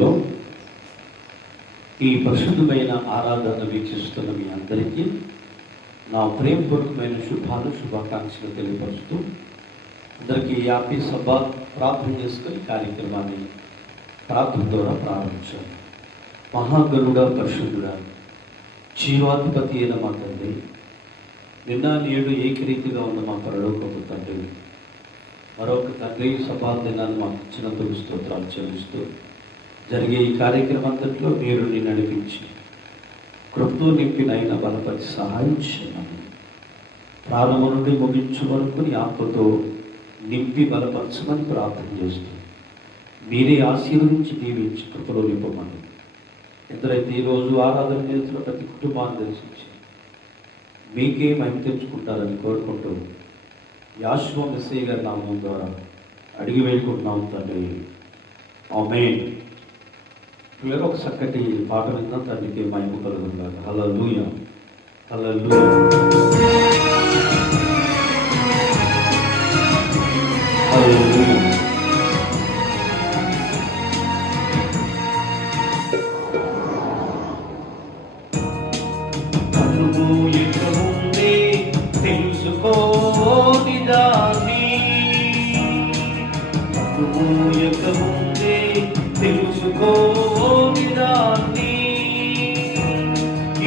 నామములో ఈ పరిశుద్ధమైన ఆరాధన వీక్షిస్తున్న మీ అందరికీ నా ప్రేమపూర్వకమైన శుభాకాంక్షలు తెలియపరుస్తూ అందరికీ హ్యాపీ సబ్బాత్ ప్రార్థన చేసుకుని కార్యక్రమాన్ని ప్రార్థన ద్వారా ప్రారంభించాలి. మహాగరుడ పరిశుద్ధుడా, జీవాధిపతి అయిన మా తండ్రి, నిన్న నేడు ఏకరీతిగా ఉన్న మా పరలోకపు తండ్రి, మరొక తండ్రి సబ్బాత్ దినాన్ని మాకు ఇచ్చినందుకు స్తోత్రాలు చెల్లిస్తూ జరిగే ఈ కార్యక్రమం అంతట్లో మీరు నడిపించి కృపతో నింపినైనా బలపరిచి సహాయం చేయమని, ప్రారంభం నుండి ముగించు వరకు నీ ఆత్మతో నింపి బలపరచమని ప్రార్థన చేస్తూ మీరే ఆశీర్వదించి దీవించి కృపలో నింపమని, ఎందరైతే ఈరోజు ఆరాధన చేస్తున్న ప్రతి కుటుంబాన్ని దర్శించి మీకే మహిమ తెచ్చుకుంటారని కోరుకుంటూ యాషువ మెస్సయ్య గారి నామం ద్వారా అడిగి వేడుకుంటున్నాం తండ్రి, ఆమేన్. పిల్లలు ఒక చక్కటి పాట విందాం. తండ్రికి మహిమ కలుగును. హల్లెలూయా, హల్లెలూయా. హల్లెలూయా.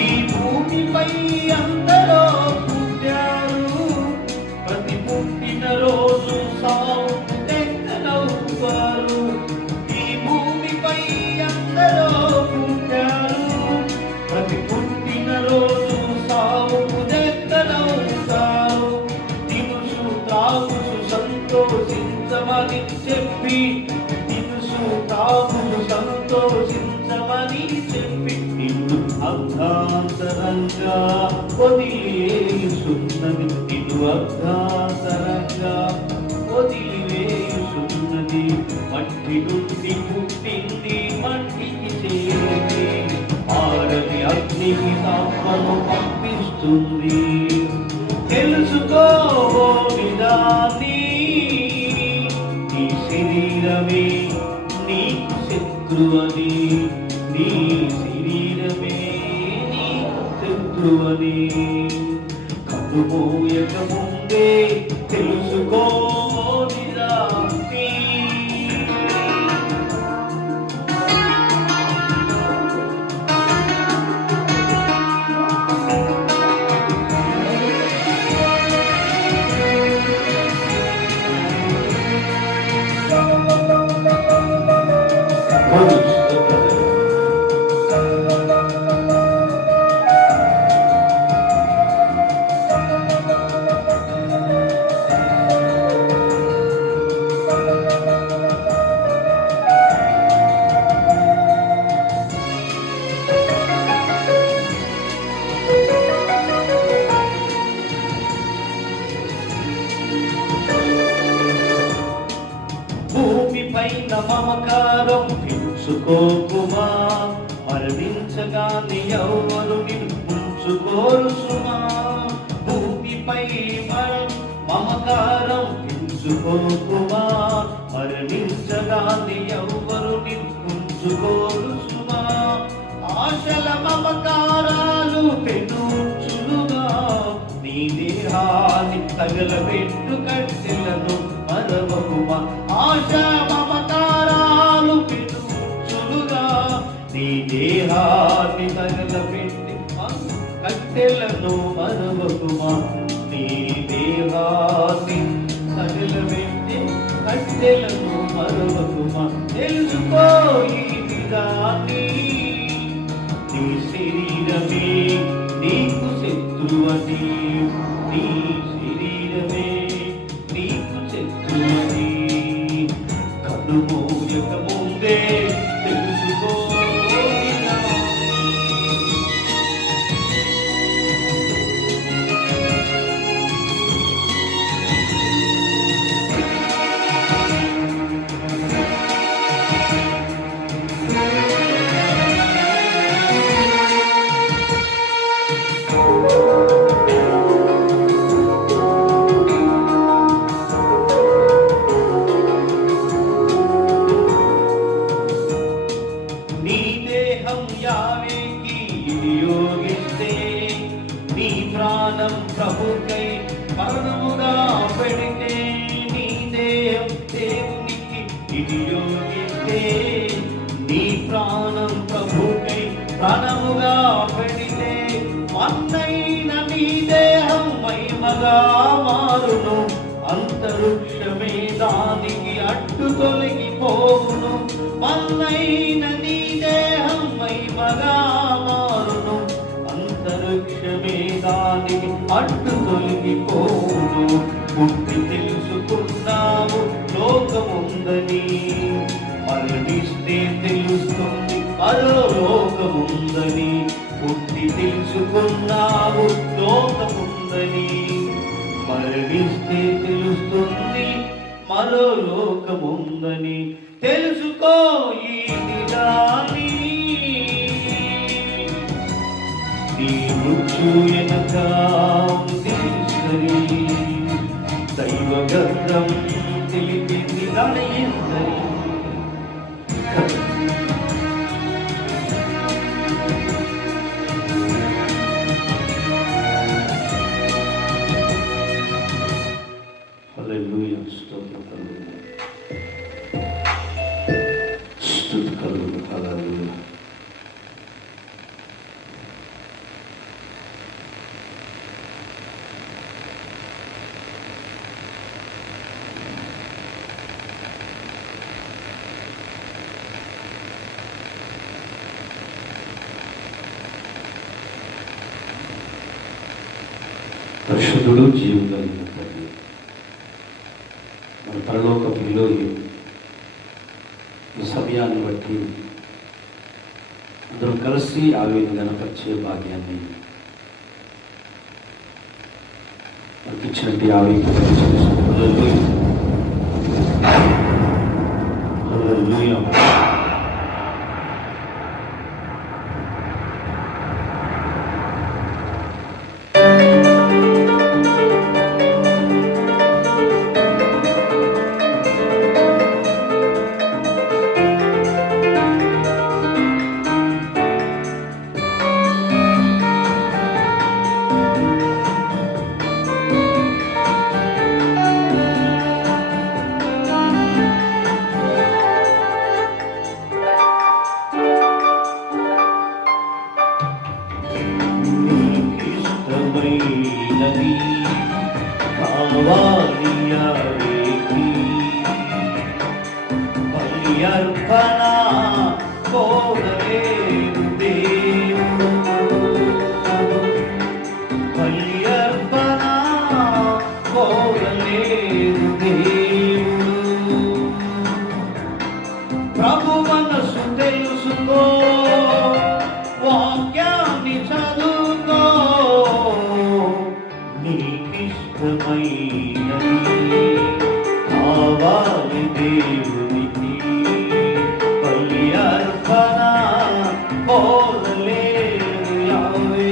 ఈ భూమిపై అందరూ పుట్టారు, ప్రతి పుట్టిన రోజు సావు తెక్కనవ్వారు. ఈ భూమిపై అందరూ పుట్టారు, ప్రతి పుట్టిన రోజు సావు తెక్కనవ్వుతారు. తినుసు త్రాగుసు సంతోషించమని చెప్పి, తాము సంతోషించమని చెప్పి నిన్ను అర్ధాంతరంగా వదిలివేయుచున్నది, నిన్ను అర్ధాంతరంగా వదిలివేయుచున్నది. మట్టి నుండి పుట్టింది, మట్టికి చేరి ఆరని అగ్నికి ఆత్మను పంపిస్తుంది. తెలుసుకో నిదాని, నీ శరీరమే నీకు శత్రువని, నీ శరీరమే నీకు శత్రువని. కనుమూయక ముందే తెలుసుకో నిదాని. భూమిపైన మమకారం పెంచుకోకుమా, మరణించగానే ఎవరు నిన్ను ఉంచుకోరు సుమా. భూమిపై మమకారం పెంచుకోకుమా, మరణించగానే ఎవరు నిన్ను ఉంచుకోరు సుమా. ఆశల మమకారాలు పెనుచులుగా నీ దేహాన్ని తగలబెట్టు కట్టెలను మరవకుమా. ఆశ మమకారాలు పెనుచులుగా నీ దేహాన్ని తగలబెట్టి కట్టెలను మరవకుమా. నీ దేహాన్ని తగలబెట్టి కట్టెలను మరవకుమా. తెలుసుకో ఈ విధాన్ని, నీ శరీరమే నీకు శత్రువని, నీ శరీరమే నీకు శత్రువని. కనుమూయక ముందే తెలుసుకో. యావేకి వినియోగిస్తే నీ ప్రాణం ప్రభుకై మరణముగా పెడితే నీ దేహం దేవునికి వినియోగిస్తే నీ ప్రాణం ప్రభుకై ప్రాణముగా పెడితే మన్నైన నీ దేహం మహిమగా మారును అంతరిక్షమే దానికి అడ్డు తొలగిపోవును మన్నైన నీ దేహం మహిమగా మారును అంతరిక్షమే దానికి అడ్డు తొలగిపోవును పుట్టి తెలుసుకున్నావు లోకముందని మరణిస్తే తెలుస్తుంది మరో లోకముందని పుట్టి తెలుసుకున్నావు లోకముందని మరణిస్తే తెలుస్తుంది మరో లోకముందని తెలుసుకో ఈ నిజాన్ని నీ మృత్యు వెనక తెలుసరి దైవ గంధం తెలిపింది గణయించరి హల్లెలూయా. స్తోత్రం కలుగును. స్తుతి కలుగును. హల్లెలూయా. పరిశుద్ధుడు జీవం కలిగిన తండ్రి, మన పరలోక పిల్లోలు ఈ సమయాన్ని బట్టి అందరూ కలిసి ఆవిని గణపరిచే భాగ్యాన్ని మనకి ఇచ్చినట్టు ఆవి అర్పణ కోరలేరు దేవుడు బలి అర్పణ కోరలేరు దేవుడు ప్రభు మనసు తెలుసుకో వాక్యాన్ని చదువుకో నీకిష్టమైనది కావాలి దేవునికి బలి అర్పణ కోరలేరు యావే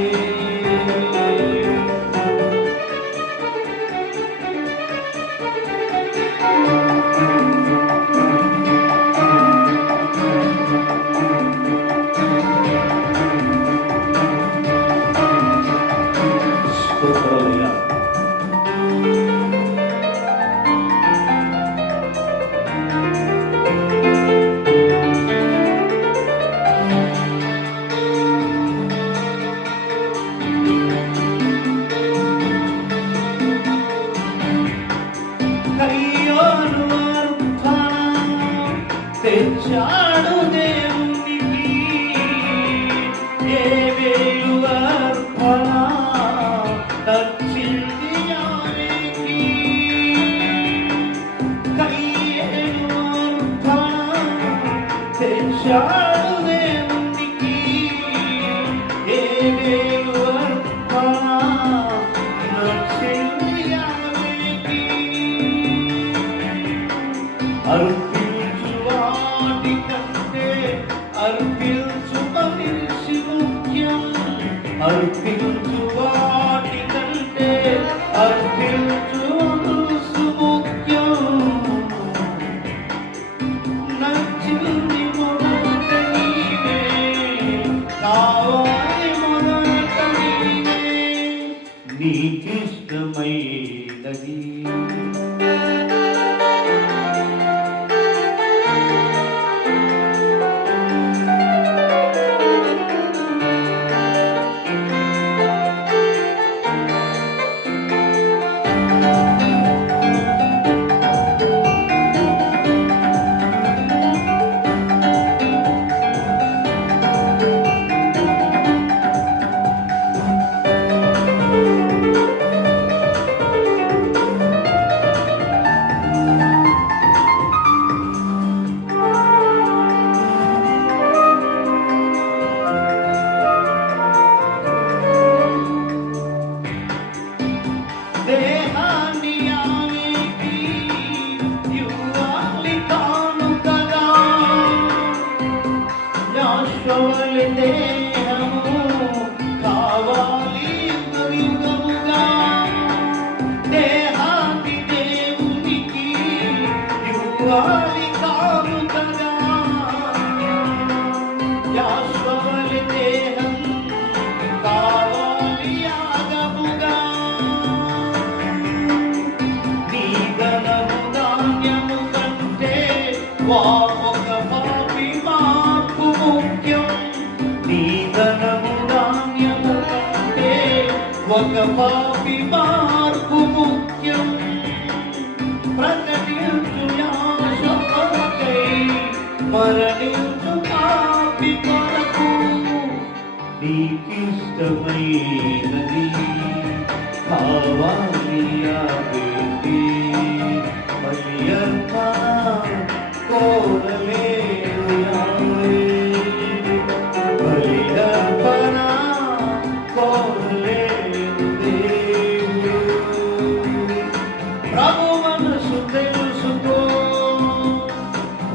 తెచ్చాడు దేవునికి ఏ వేలు అర్పణ నచ్చింది ఆమెకి కయ్యేడు అర్పణ తెచ్చాడు దేవునికి ఏ వేలు అర్పణ నచ్చింది ఆమెకి అర్పించు మనిషి ముఖ్యం అర్పించు వాటి కంటే అర్పించు రుసు ముఖ్యం నచ్చింది మొదట నీవే యాశ్వవలి దేహము కావాలి యుగముగా, దేహాన్ని దేవునికి ఇవ్వాలి కానుకగా. యాశ్వవలి దేహం కావాలి యాగముగా, నీ ధనము ధాన్యము కంటే ఒక పాపి మార్పు ముఖ్యం. నీ ధనము ధాన్యము కంటే ఒక పాపి మార్పు ముఖ్యం. ప్రకటించు యాశ కొరకై మరణించు పాపి కొరకు, నీకిష్టమైనది కావాలి యావేది. బలి అర్పణ కోరలేదు యావే, బలి అర్పణ కోరలేదు దేవుడు. ప్రభు మనసు తెలుసుకో,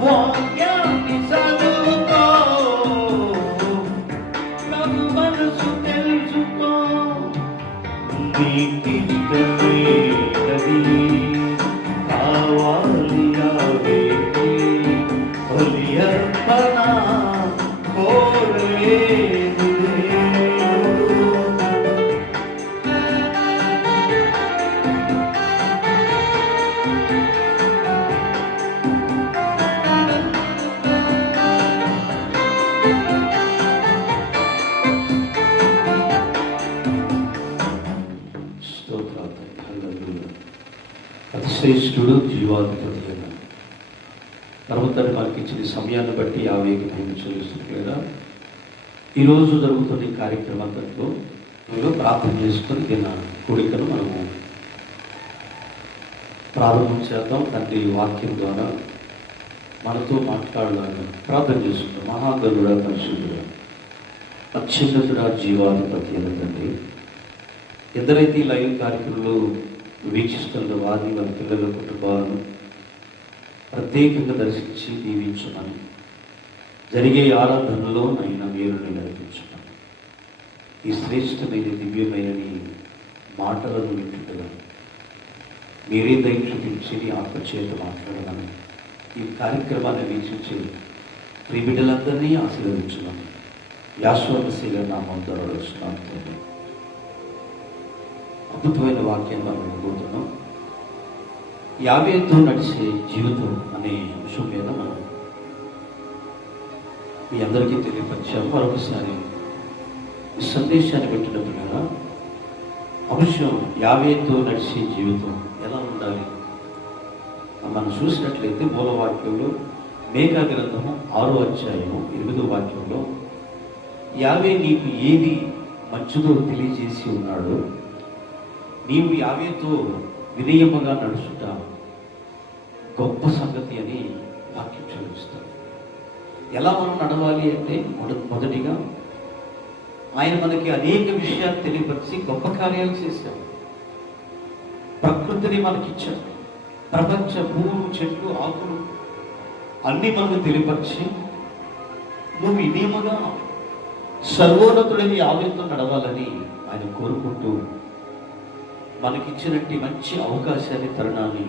వాక్యాన్ని చదువుకో. ప్రభు మనసు తెలుసుకో, నీకిష్టమైనది కావాలి యావేది. బలి అర్పణ కోరలేదు దేవుడు. స్తోత్రాలు. హల్లెలూయా. అతిశ్రేష్ఠుడు జీవాధిపతి అయిన తర్వాత మనకి ఇచ్చిన సమయాన్ని బట్టి యావేకి మేము చెల్లిస్తున్నాం. ఈరోజు జరుగుతున్న ఈ కార్యక్రమంలో మీరు ప్రార్థన చేసుకుని దీని కోరికను మనము ప్రారంభం చేద్దాం. తండ్రి వాక్యం ద్వారా మనతో మాట్లాడాలని ప్రార్థన చేసుకుంటాం. మహాగరుడ, పరిశుద్ధుడ, అత్యున్నతుడ, జీవాధిపతి అయిన తండ్రి, ఎందరైతే ఈ లైవ్ కార్యక్రమంలో వీక్షిస్తున్న వారి పిల్లల కుటుంబాలను ప్రత్యేకంగా దర్శించి దీవించున్నాను. జరిగే ఆరాధనలో అయినా మీరు నడిపించున్నాను. ఈ శ్రేష్టమైన దివ్యమైన నీ మాటలను వింటుండగా మీరే దయ చూపించి నీ ఆత్మచేత మాట్లాడమని ఈ కార్యక్రమాన్ని వీక్షించి ప్రియ బిడ్డలందరినీ ఆశీర్వదించున్నాను. యాశ్వరశీల నామం ద్వారా వస్తున్నాను. అద్భుతమైన వాక్యాన్ని మనం అనుకుంటున్నాం. యావేతో నడిచే జీవితం అనే అంశం మీద మనం మీ అందరికీ తెలియపరిచాము. మరొకసారి ఈ సందేశాన్ని పెట్టినప్పుడు అంశం యావేతో నడిచే జీవితం ఎలా ఉండాలి. మనం చూసినట్లయితే మూలవాక్యంలో మేకా గ్రంథము 6వ అధ్యాయము 8వ వాక్యంలో యావే నీకు ఏది మంచిదో తెలియజేసి ఉన్నాడు, నీవు యావేతో వినయముగా నడుచుట గొప్ప సంగతి అని వాక్యం చదివిస్తాడు. ఎలా మనం నడవాలి అంటే మొదటిగా ఆయన మనకి అనేక విషయాలు తెలియపరిచి గొప్ప కార్యాలు చేశాడు. ప్రకృతిని మనకిచ్చాడు. ప్రపంచ భూములు, చెట్లు, ఆకులు అన్నీ మనకు తెలియపరిచి నువ్వు వినయముగా సర్వోన్నతుడైన యావేతో నడవాలని ఆయన కోరుకుంటూ మనకిచ్చినట్టు మంచి అవకాశాన్ని, తరుణాన్ని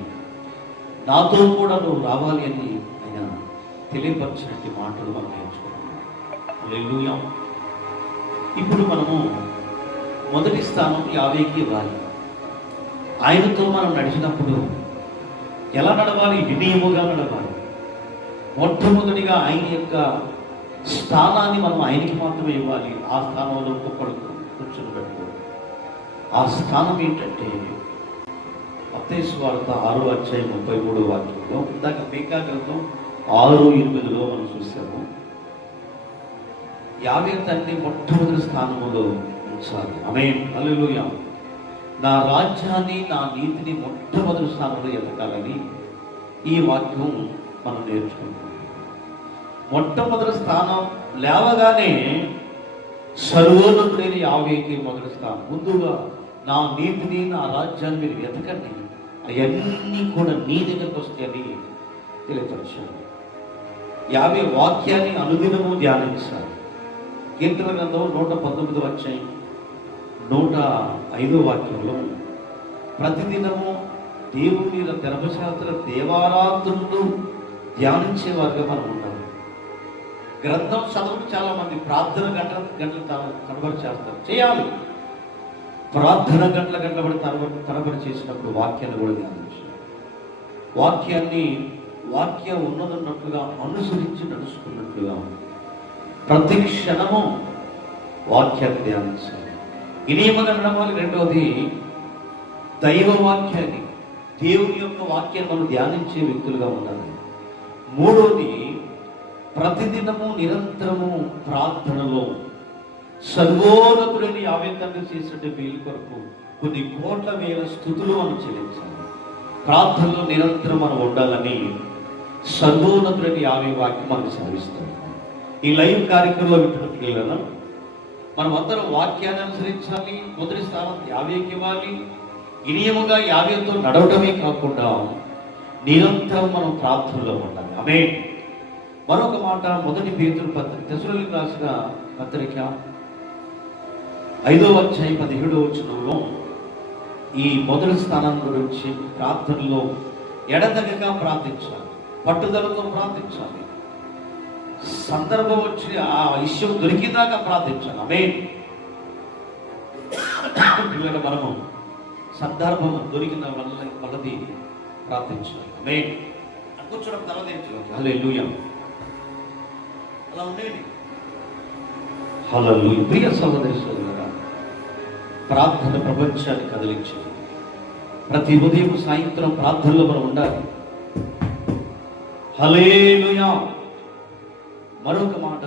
నాతో కూడా నువ్వు రావాలి అని ఆయన తెలియపరిచినట్టు మాటలు మనం నేర్చుకున్నాం. హల్లెలూయా. ఇప్పుడు మనము మొదటి స్థానం యావేకి ఇవ్వాలి. ఆయనతో మనం నడిచినప్పుడు ఎలా నడవాలి? వినయముగా నడవాలి. మొట్టమొదటిగా ఆయన యొక్క స్థానాన్ని మనం ఆయనకి మాత్రమే ఇవ్వాలి. ఆ స్థానంలో ఒక్కొక్కడు కూర్చొని పెట్టుకోవాలి. ఆ స్థానం ఏంటంటే మత్తయి సువార్త 6వ అధ్యాయం 33వ వాక్యంలో, ఇందాక మేకా గ్రంథం 6:8లో మనం చూసాము. యావే తండ్రి మొట్టమొదటి స్థానంలో ఉంచాలి. ఆమేన్, హల్లెలూయా. నా రాజ్యాన్ని, నా నీతిని మొట్టమొదటి స్థానంలో ఎదగాలని ఈ వాక్యం మనం నేర్చుకుంటాం. మొట్టమొదటి స్థానం లేవగానే సర్వోన్నతుడైన యావేకి మొదటి స్థానం. ముందుగా నా నీతిని, నా రాజ్యాన్ని మీరు వెతకండి, అవన్నీ కూడా నీ దగ్గరకు వస్తాయని తెలియపరిచారు. యావే వాక్యాన్ని అనుదినము ధ్యానించాలి. కీర్తన గ్రంథం 119 అధ్యాయం 105 వాక్యంలో ప్రతిదినము దేవుని ధర్మశాస్త్ర దేవారాత్రులు ధ్యానించేవారుగా మనం ఉండాలి. గ్రంథం చదువుకు చాలా మంది ప్రార్థన గంటలు తరబడి చేస్తారు, చేయాలి. ప్రార్థన గంటల తరబడి చేసినప్పుడు వాక్యాన్ని కూడా ధ్యానించాలి. వాక్యం ఉన్నదన్నట్లుగా అనుసరించి నడుచుకున్నట్లుగా ప్రతి క్షణము వాక్యాన్ని ధ్యానించాలి. ఈ నియమంగా నడవాలి. రెండవది దైవ వాక్యాన్ని, దేవుని యొక్క వాక్యాన్ని మనం ధ్యానించే వ్యక్తులుగా ఉండాలి. మూడవది ప్రతిదినము నిరంతరము ప్రార్థనలో సర్వోన్నతుడిని ఆవేదన చేసే వీలు కొరకు కొన్ని కోట్ల వేల స్తుతులు మనం చెల్లించాలి. ప్రార్థనలో నిరంతరం మనం ఉండాలని సర్వోన్నతుడిని వాక్యం మనకు సాధిస్తాం. ఈ లైవ్ కార్యక్రమంలో వింటున్న పిల్లలను మనం అందరం వాక్యాన్ని అనుసరించాలి. మొదటి స్థానం యావేకి ఇవ్వాలి. ఇనియముగా యావేతో నడవడమే కాకుండా నిరంతరం మనం ప్రార్థనలో ఉండాలి. ఆమేన్. మరొక మాట, మొదటి పేతురు పత్రిక, తెస్సలోనికీయులకు రాసిన పత్రిక 5వ అధ్యాయం 17వ వచనంలో ఈ మొదటి స్థానం గురించి ప్రార్థనలో ఎడతెగక ప్రార్థించాలి, పట్టుదలతో ప్రార్థించాలి. సందర్భం వచ్చి ఆ విషయం దొరికిందాక ప్రార్థించాలి. ఆమేన్. మనము సందర్భం దొరికిన వల్లది ప్రార్థించాలి. ఆమేన్. కూర్చోడం తలదించాలి. హల్లెలూయా. అలా ఉండేది. హల్లెలూయా. ప్రియ సహోదరి సోదరులారా, ప్రార్థన ప్రపంచాన్ని కదిలించింది. ప్రతి ఉదయం సాయంత్రం ప్రార్థనలో మనం ఉండాలి. హల్లెలూయా. మరొక మాట,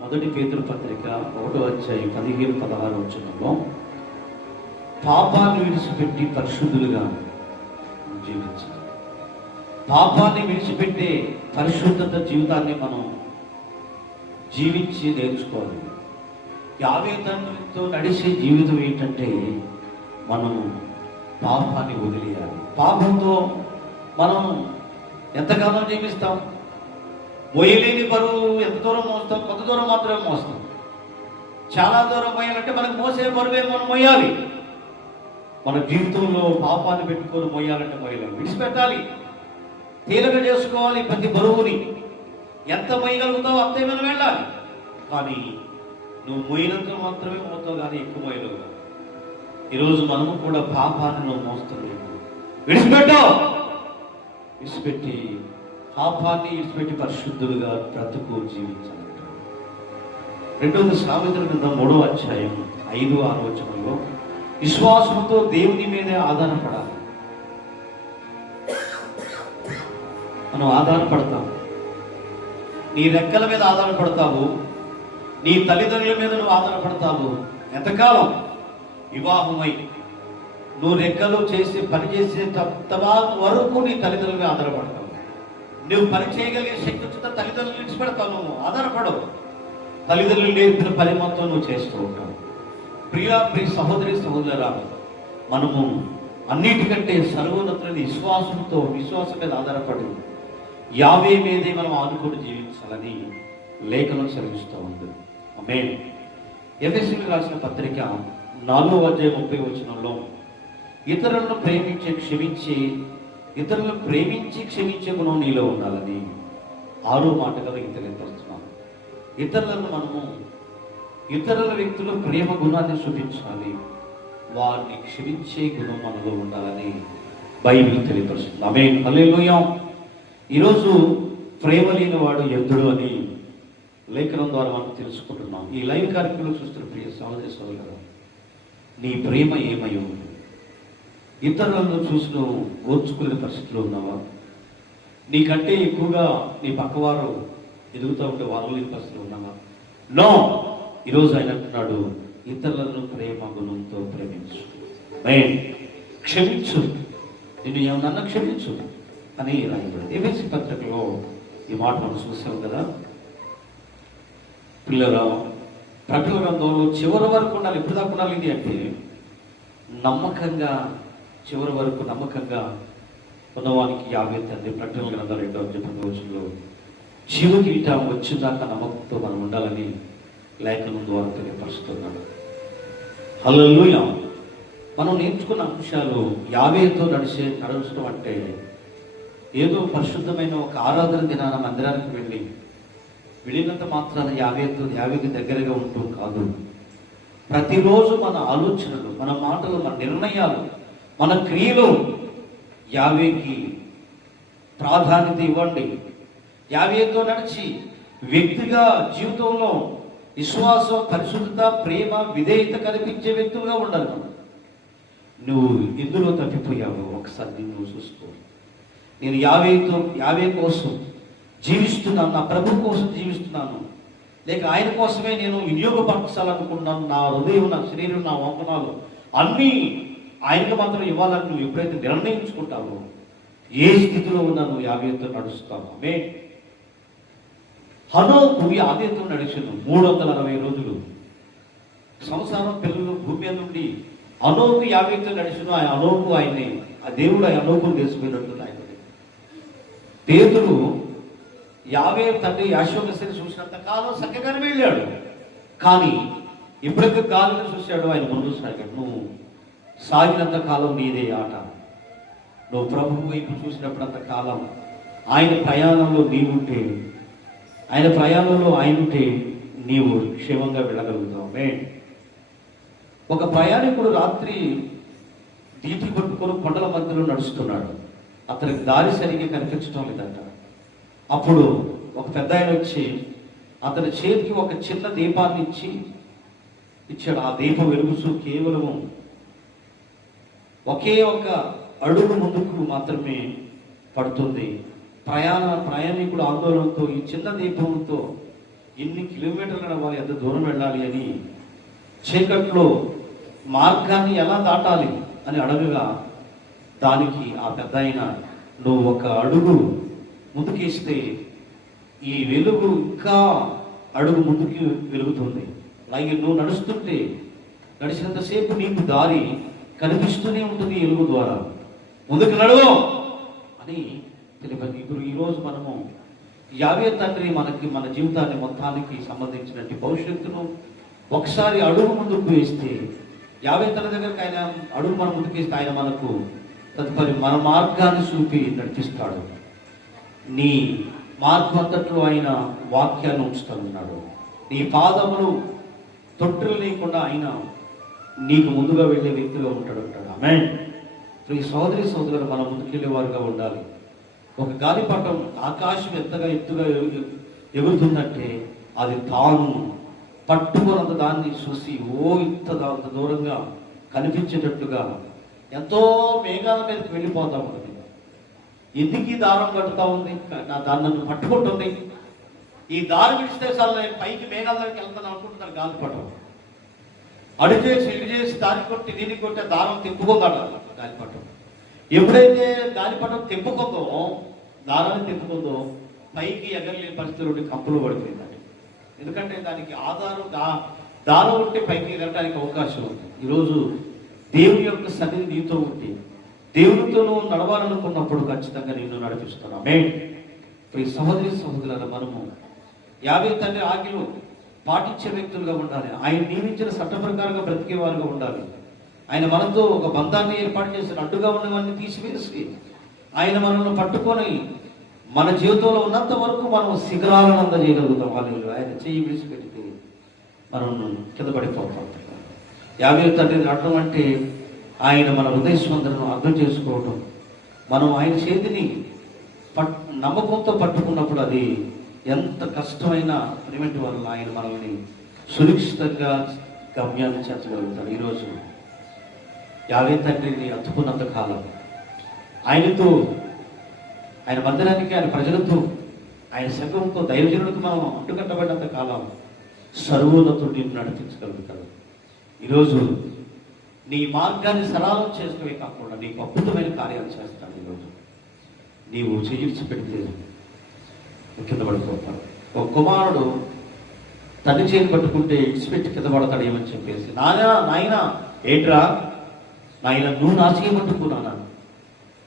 మొదటి పేతురు పత్రిక 1వ అధ్యాయం 15-16 వచనంలో పాపాన్ని విడిచిపెట్టి పరిశుద్ధులుగా జీవించాలి. పాపాన్ని విడిచిపెట్టే పరిశుద్ధత జీవితాన్ని మనం జీవించి నేర్చుకోవాలి. యావేదంతో నడిచే జీవితం ఏంటంటే మనం పాపాన్ని వదిలేయాలి. పాపంతో మనం ఎంతకాలం జీవిస్తాం? మోయలేని బరువు ఎంత దూరం మోస్తాం? కొంత దూరం మాత్రమే మోస్తాం. చాలా దూరం మోయాలంటే మనకు మోసే బరువే మనం మోయాలి. మన జీవితంలో పాపాన్ని పెట్టుకొని మోయాలంటే మోయలేము. విడిచిపెట్టాలి, తేలిక చేసుకోవాలి. ప్రతి బరువుని ఎంత మోయగలుగుతావో అంతే మనం వెళ్ళాలి. కానీ నువ్వు మోయినంత మాత్రమే మోతావు, కానీ ఎక్కువ మోయలేవు. ఈరోజు మనము కూడా పాపాన్ని నువ్వు మోస్తున్నావు. విడిచిపెట్టి పాపాన్ని విడిచిపెట్టి పరిశుద్ధులుగా బ్రతుకు జీవించాలంట. రెండవది సామెతల గ్రంథం 3వ అధ్యాయం 5-6 వచనంలో విశ్వాసంతో దేవుని మీదే ఆధారపడాలి. మనం ఆధారపడతాం. నీ రెక్కల మీద ఆధారపడతావు, నీ తల్లిదండ్రుల మీద నువ్వు ఆధారపడతావు. ఎంతకాలం? వివాహమై నువ్వు రెక్కలు చేసి పని చేసే తర్వాత వరకు నీ తల్లిదండ్రుల మీద ఆధారపడతావు. నువ్వు పని చేయగలిగే శక్తి వచ్చిన తల్లిదండ్రులు విడిచిపెడతావు. నువ్వు ఆధారపడవు. తల్లిదండ్రులు నేర్పిన పని మొత్తం నువ్వు చేస్తూ ఉంటావు. ప్రియ సహోదరి సహోదరులారా, మనము అన్నిటికంటే సర్వోన్నతుని విశ్వాసం మీద ఆధారపడి యావే మీదే మనం ఆదుకొని జీవించాలని లేఖనం సెలవిస్తూ ఉంది. ఆమేన్. ఎఫెసీయులకు రాసిన పత్రిక 4వ అధ్యాయం 30వ వచనంలో ఇతరులను ప్రేమించి క్షమించే గుణం నీలో ఉండాలని 6వ మాటగా మీకు తెలియపరుస్తున్నాను. ఇతరుల వ్యక్తుల ప్రేమ గుణాన్ని చూపించాలి, వారిని క్షమించే గుణం మనలో ఉండాలని బైబిల్ తెలియపరుస్తుంది. ఆమేన్. హల్లెలూయా. ఈరోజు ప్రేమ లేని వాడు ఎద్దుడు అని లేఖనం ద్వారా మనం తెలుసుకుంటున్నాం. ఈ లైవ్ కార్యక్రమంలో చూస్తున్న ప్రియ సహోదరి సోదరులారా, నీ ప్రేమ ఏమై ఉంది? ఇతరులను చూసి నువ్వు ఓర్చుకునే పరిస్థితిలో ఉన్నావా? నీకంటే ఎక్కువగా నీ పక్కవారు ఎదుగుతూ ఉంటే వాళ్ళు ఈ పరిస్థితిలో ఉన్నావా? నో. ఈరోజు ఆయన అంటున్నాడు, ఇతరులను ప్రేమ గుణంతో ప్రేమించు, క్షమించు, నిన్ను ఏమన్నా క్షమించు అని రాయబడింది. ఎఫెసీ పత్రికలో ఈ మాట మనం చూసాం కదా. పిల్లల ప్రకటన గ్రంథంలో చివరి వరకు ఉండాలి. ఎప్పుడు దాకా ఉండాలి ఇది అంటే నమ్మకంగా, చివరి వరకు నమ్మకంగా ఉన్నవానికి యావే తండ్రి. ప్రకటన గ్రంథం 2వ అధ్యాయం 10వ వచనంలో జీవ కిరీటం వచ్చిందాక నమ్మకంతో మనం ఉండాలని లేఖనం ద్వారా తెలియపరుస్తున్నాడు. హల్లెలూయా. మనం నేర్చుకున్న అంశాలు యావేతో నడచడం అంటే ఏదో పరిశుద్ధమైన ఒక ఆరాధన దినాన మందిరానికి వెళ్ళినంత మాత్రాన యావేకి దగ్గరగా ఉంటూ కాదు. ప్రతిరోజు మన ఆలోచనలు, మన మాటలు, మన నిర్ణయాలు, మన క్రియలు యావేకి ప్రాధాన్యత ఇవ్వండి. యావేతో నడిచి వ్యక్తిగా జీవితంలో విశ్వాసం, పరిశుద్ధత, ప్రేమ, విధేయత కనిపించే వ్యక్తులుగా ఉండాలి. నువ్వు ఎందులో తప్పిపోయావో ఒకసారి నువ్వు చూసుకో. నేను యావే కోసం జీవిస్తున్నాను, నా ప్రభు కోసం జీవిస్తున్నాను, లేక ఆయన కోసమే నేను వినియోగపరచాలనుకుంటున్నాను, నా హృదయం, నా శరీరం, నా వంకనాలు అన్నీ ఆయనకు మాత్రం ఇవ్వాలని నువ్వు ఎప్పుడైతే నిర్ణయించుకుంటావో ఏ స్థితిలో ఉన్నా నువ్వు యావేతో నడుస్తావు. ఆమె హనోకు యావేతో నడిచాను 360 రోజులు. సంవత్సరం పిల్లలు భూమి మీద నుండి హనోకు యావేతో నడిచాను. ఆయన హనోకు ఆయన్ని, ఆ దేవుడు ఆయన హనోకును తీసుకుపోయినట్టు ఆయన పేతురు యావే తండ్రి యాశోగసిని చూసినంత కాలం చక్కగానే వెళ్ళాడు. కానీ ఎప్పుడైతే గాలిని చూశాడో ఆయన ముందు సాగాడు. నువ్వు సాగినంత కాలం నీదే ఆట. నువ్వు ప్రభువు వైపు చూసినప్పుడంత కాలం ఆయన ప్రయాణంలో ఆయనుంటే నీవు క్షేమంగా వెళ్ళగలుగుతావు. ఒక ప్రయాణికుడు రాత్రి దీపి కొట్టుకొని కొండల మధ్యలో నడుస్తున్నాడు. అతనికి దారి సరిగ్గా కనిపించడం లేదంట. అప్పుడు ఒక పెద్ద ఆయన వచ్చి అతని చేతికి ఒక చిన్న దీపాన్ని ఇచ్చాడు. ఆ దీపం వెలుగుచూ కేవలం ఒకే ఒక అడుగు ముందుకు మాత్రమే పడుతుంది. ప్రయాణికుడు ఆందోళనతో ఈ చిన్న దీపంతో ఎన్ని కిలోమీటర్లు నడవాలి, ఎంత దూరం వెళ్ళాలి అని చీకట్లో మార్గాన్ని ఎలా దాటాలి అని అడగగా దానికి ఆ పెద్ద ఆయన, నువ్వు ఒక అడుగు ముందుకేస్తే ఈ వెలుగు ఇంకా అడుగు ముందుకు వెలుగుతుంది. అలాగే నువ్వు నడిచినంతసేపు నీకు దారి కనిపిస్తూనే ఉంటుంది వెలుగు ద్వారా. ముందుకు నడువు అని తెలిపండి. ఇప్పుడు ఈరోజు మనము యావే తండ్రి మన జీవితాన్ని మొత్తానికి సంబంధించినటువంటి భవిష్యత్తును ఒకసారి అడుగు ముందుకు వేస్తే, యావే తండ్రి దగ్గరికి ఆయన అడుగు మనం ముందుకు వేస్తే ఆయన మనకు తదుపరి మన మార్గాన్ని చూపి నడిపిస్తాడు. నీ మార్గం అంతట్లో ఆయన వాక్యాన్ని ఉంచుతున్నాడు. నీ పాదములు తొట్టులు లేకుండా ఆయన నీకు ముందుగా వెళ్ళే వ్యక్తిగా ఉంటాడు. ఆమేన్. ఈ సోదరులు మనం ముందుకెళ్ళేవారుగా ఉండాలి. ఒక గాలిపటం ఆకాశం ఎంతగా ఎత్తుగా ఎగురుతుందంటే అది తాను పట్టుకున్నంత దాన్ని చూసి ఇంత దూరంగా కనిపించేటట్టుగా ఎంతో మేఘాల మీదకి వెళ్ళిపోతా ఉంది. ఎందుకు ఈ దారం కట్టుతా ఉంది? నా దాన్ని నన్ను పట్టుకుంటుంది. ఈ దారి విడిస్తే చాలు నేను పైకి మేఘాల దగ్గరికి వెళ్తాను అనుకుంటున్నాను. గాలిపటం ఇటు చేసి దారి కొట్టి దీన్ని కొట్టే దారం తెంపుకోగల గాలిపటం. ఎప్పుడైతే గాలిపటం దారాన్ని తెంపుకుందో పైకి ఎగరలేని పరిస్థితులు కంపులు పడిపోయింది. ఎందుకంటే దానికి దారం ఉంటే పైకి ఎగరడానికి అవకాశం ఉంది. ఈరోజు దేవుని యొక్క సన్నిధి నీతో ఉంటే, దేవునితో నువ్వు నడవాలనుకున్నప్పుడు ఖచ్చితంగా నిన్ను నడిపిస్తాను. ఆమేన్. ఈ సహోదరులను మనము యావే తండ్రి ఆజ్ఞలు పాటించే వ్యక్తులుగా ఉండాలి. ఆయన నియమించిన చట్ట ప్రకారంగా బ్రతికే వారుగా ఉండాలి. ఆయన మనతో ఒక బంధాన్ని ఏర్పాటు చేసిన అడ్డుగా ఉన్నవన్నీ తీసివేసి ఆయన మనల్ని పట్టుకొని మన జీవితంలో ఉన్నంత వరకు మనం శిఖరాలను అందజేయగలుగుతాం. వాళ్ళు ఆయన చెయ్యి విడిచిపెడితే మనం కింద పడిపోతాం. యావే తండ్రిని అడ్డం అంటే ఆయన మన హృదయ స్పందనను అర్థం చేసుకోవటం. మనం ఆయన చేతిని నమ్మకంతో పట్టుకున్నప్పుడు అది ఎంత కష్టమైన ప్రేమటి వల్ల ఆయన మనల్ని సురక్షితంగా గమ్యాన్ని చేర్చగలుగుతాడు. ఈరోజు యావే తండ్రిని అతుకున్నంత కాలం ఆయనతో, ఆయన మందిరానికి, ఆయన ప్రజలతో, ఆయన సంఘంతో, దైవజనులకు మనం అంటుకట్టబడినంత కాలం సర్వోన్నతుడు నిన్ను నడిపించగలుగుతాడు. ఈరోజు నీ మార్గాన్ని సరళం చేసుకోవే కాకుండా నీకు అద్భుతమైన కార్యాలు చేస్తాడు. ఈరోజు నీవు చేయించి పెడితే కింద పడిపోతాడు. ఒక కుమారుడు తండ్రి చేతి పట్టుకుంటే ఇడిచిపెట్టి కింద పడతాడు ఏమని చెప్పేసి, నాయన ఏంట్రా నాయన, నువ్వు నా చేయబట్టుకున్నాను,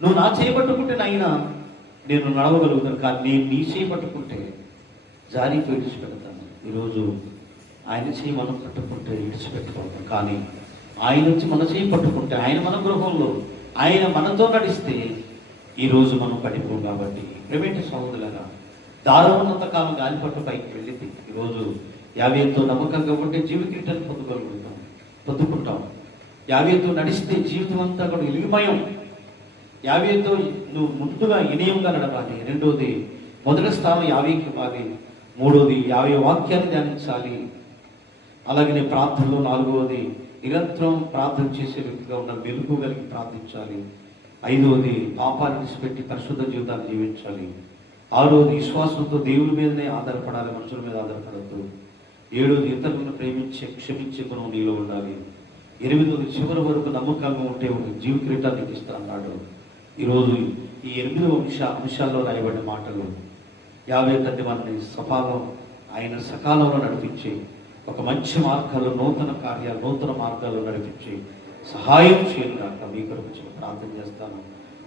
నువ్వు నా చేయబట్టుకుంటే నాయన నేను నడవగలుగుతాను, కానీ నేను నీ చేయబట్టుకుంటే జారికి విడిచిపెడతాను. ఈరోజు ఆయన చేయి మనం పట్టుకుంటే విడిచిపెట్టుకోవడం, కానీ ఆయన నుంచి మన చేయి పట్టుకుంటే, ఆయన మన గృహంలో ఆయన మనతో నడిస్తే ఈరోజు మనం పడిపోం. కాబట్టి ప్రైవేట్ సహోదరులుగా దారం ఉన్నంత కాలం గాలిపట్టు పైకి వెళ్ళింది. ఈరోజు యావేతో నమ్మకంగా ఉంటే జీవితం పొందుకుంటాం. యావేతో నడిస్తే జీవితం అంతా కూడా ఇలిమయం. యావేతో నువ్వు ముందుగా వినయంగా నడవాలి. రెండోది మొదటి స్థానం యావేకి ఇవ్వాలి. మూడోది యావే వాక్యాన్ని ధ్యానించాలి. అలాగే ప్రార్థనలో నాలుగవది నిరంతరం ప్రార్థన చేసే వ్యక్తిగా ఉన్న వెలుగు కలిగి ప్రార్థించాలి. ఐదవది పాపాన్ని విడిచిపెట్టి పరిశుద్ధ జీవితాన్ని జీవించాలి. ఆరోది విశ్వాసంతో దేవుని మీదనే ఆధారపడాలి, మనుషుల మీద ఆధారపడద్దు. ఏడోది ఇతరులను ప్రేమించే క్షమించే గుణం నీలో ఉండాలి. ఎనిమిదోది చివరి వరకు నమ్మకంగా ఉంటే జీవ కిరీటాన్ని ఇస్తా అన్నాడు. ఈరోజు ఈ 8 అంశాల్లో రాయబడిన మాటలు యావే తండ్రి మనని ఆయన సకాలంలో నడిపించి ఒక మంచి మార్గాలు, నూతన కార్యాలు, నూతన మార్గాలు నడిపించి సహాయం చేయనుగాక మీ కొరకు ప్రార్థన చేస్తాను.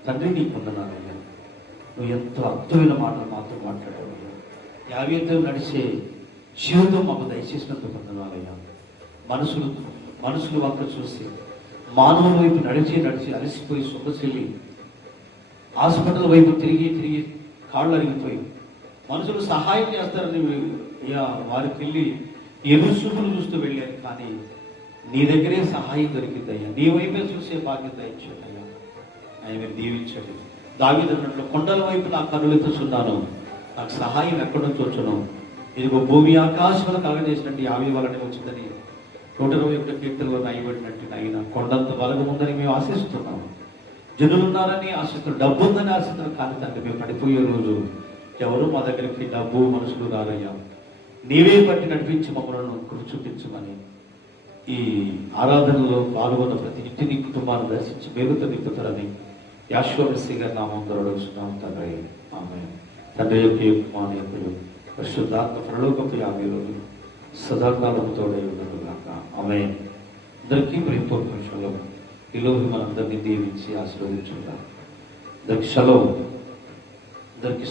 తండ్రి నీకు వందనాలయ్యా, నువ్వు ఎంతో అద్భుతమైన మాటలు మాతో మాట్లాడావు. యావేతో నడిచే జీవితం మాకు దయచేసినందుకు వందనాలయ్యా. మనుషులు వంక చూసి మానవుల వైపు నడిచి అలసిపోయి సొగసిల్లి హాస్పిటల్ వైపు తిరిగి కాళ్ళు అరిగిపోయి మనుషులు సహాయం చేస్తారని వారికి వెళ్ళి ఎదురుసూపులు చూస్తూ వెళ్ళారు. కానీ నీ దగ్గరే సహాయం దొరికిందయ్యా, నీ వైపే చూసే బాధ్యత ఇచ్చాడయ్యా. ఆయన మీరు దీవించండి. దావీదు అన్నట్లు కొండల వైపు నా కన్నులెత్తుచున్నాను, నాకు సహాయం ఎక్కడి నుంచి వచ్చును. ఇదిగో భూమి ఆకాశాలు కలగజేసినట్టు 50 వలనే వచ్చిందని 121 కీర్తనలో రాయబడినట్టు ఆయన కొండంత బలగం ఉందని మేము ఆశిస్తున్నాము. జనులున్నారని ఆశిస్తున్నాం, డబ్బు ఉందని ఆశిస్తున్నాం. కానీ తండ్రి మేము పడిపోయే రోజు ఎవరు మా దగ్గరికి డబ్బు మనుషులు రారయ్యా, నీవే పట్టి నడిపించి మమ్మల్ని కృషి చూపించమని ఈ ఆరాధనలో పాల్గొన్న ప్రతి ఇంటిని కుటుంబాన్ని దర్శించి మేలుతో నింపుతారని యాశ్వరసి గారి నామం దొరడుచున్నాం తండ్రి. ఆమె తండ్రి యొక్క పరిశుద్ధాత్మ పరలోకపు 50 రోజులు సదాకాలము తోడై ఉండగాక. ఆమె అందరికీ ప్రేమపూర్వక విషయంలో ఈలోకి మనందరినీ దీవించి ఆశీర్వదించుకుంటాం. అందరికి సెలవు, అందరికీ